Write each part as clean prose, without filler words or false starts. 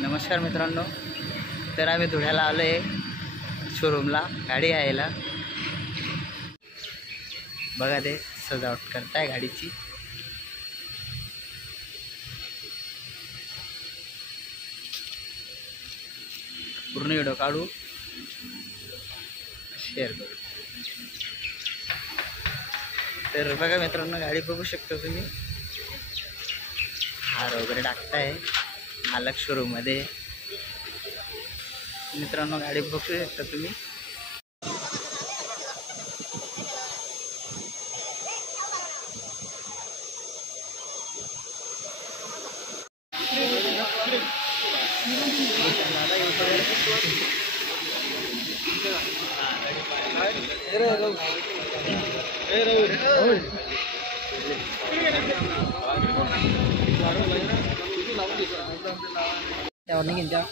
नमस्कार मित्रांनो, तर आम्ही धुळ्याला आलो आहे शोरूमला गाडी घ्यायला। बघा ते सजावट करताय गाडीची। पूर्ण व्हिडिओ काढू, शेअर करू। तर बघा मित्रांनो, गाडी बघू शकता तुम्ही, हार वगैरे टाकताय मालक शोरूम मध्ये। मित्रांनो गाडी बघू शकता तुम्ही। त्यावर निघेन त्या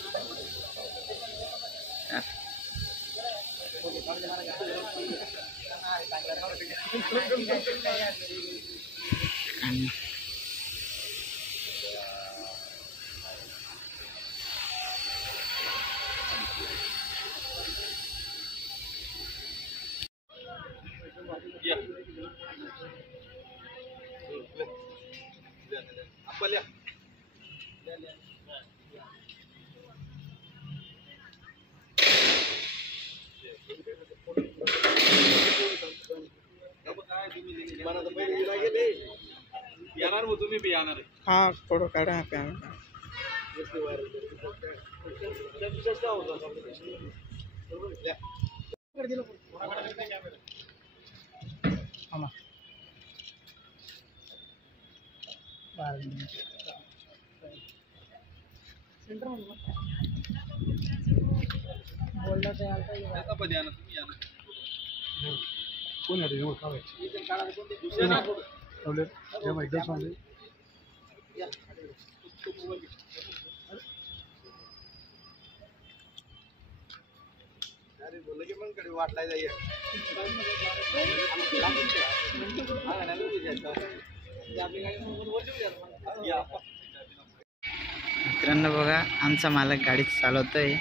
हाँ फोटो काढा मित्रांनो बघा, आमचा मालक गाडी चालवतोय,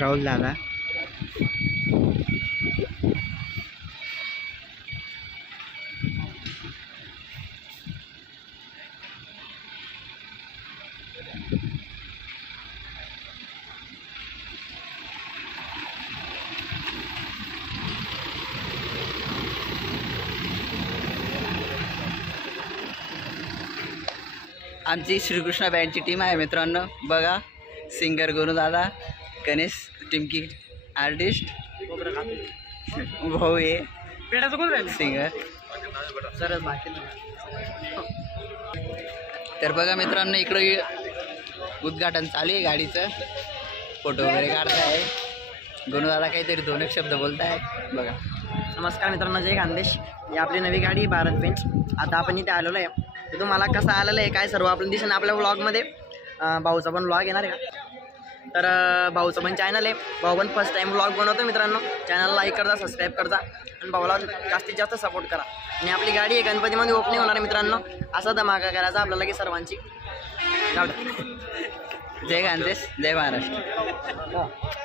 राहुल दादा। आमची श्रीकृष्णा बँडची टीम आहे मित्रांनो। बघा, सिंगर गुरु दादा, गणेश टिमकी आर्टिस्ट, भाऊ आहे सिंगर। तर बघा मित्रांनो, इकडे उद्घाटन चालू आहे गाडीचं, फोटो वगैरे काढताय गुरु दादा, काहीतरी दोन एक शब्द बोलताय। बघा। नमस्कार मित्रांनो, जय खानदेश। ही आपली नवी गाडी भारत बेंच। आता आपण इथे आलेलो आहे, तर तुम्हाला कसं आलेलं आहे काय सर्व आपण दिसेन आपल्या व्लॉगमध्ये। भाऊचा पण व्लॉग येणार आहे का, तर भाऊचं पण चॅनल आहे, भाऊ पण फर्स्ट टाइम व्लॉग बनवतो मित्रांनो। चॅनलला लाईक करता, सबस्क्राईब करता आणि भाऊला जास्तीत जास्त सपोर्ट करा। आणि आपली गाडी आहे गणपतीमध्ये ओपनिंग होणार आहे मित्रांनो, असा धमाका करायचा आपल्याला की सर्वांची। जय खानदेश, जय महाराष्ट्र।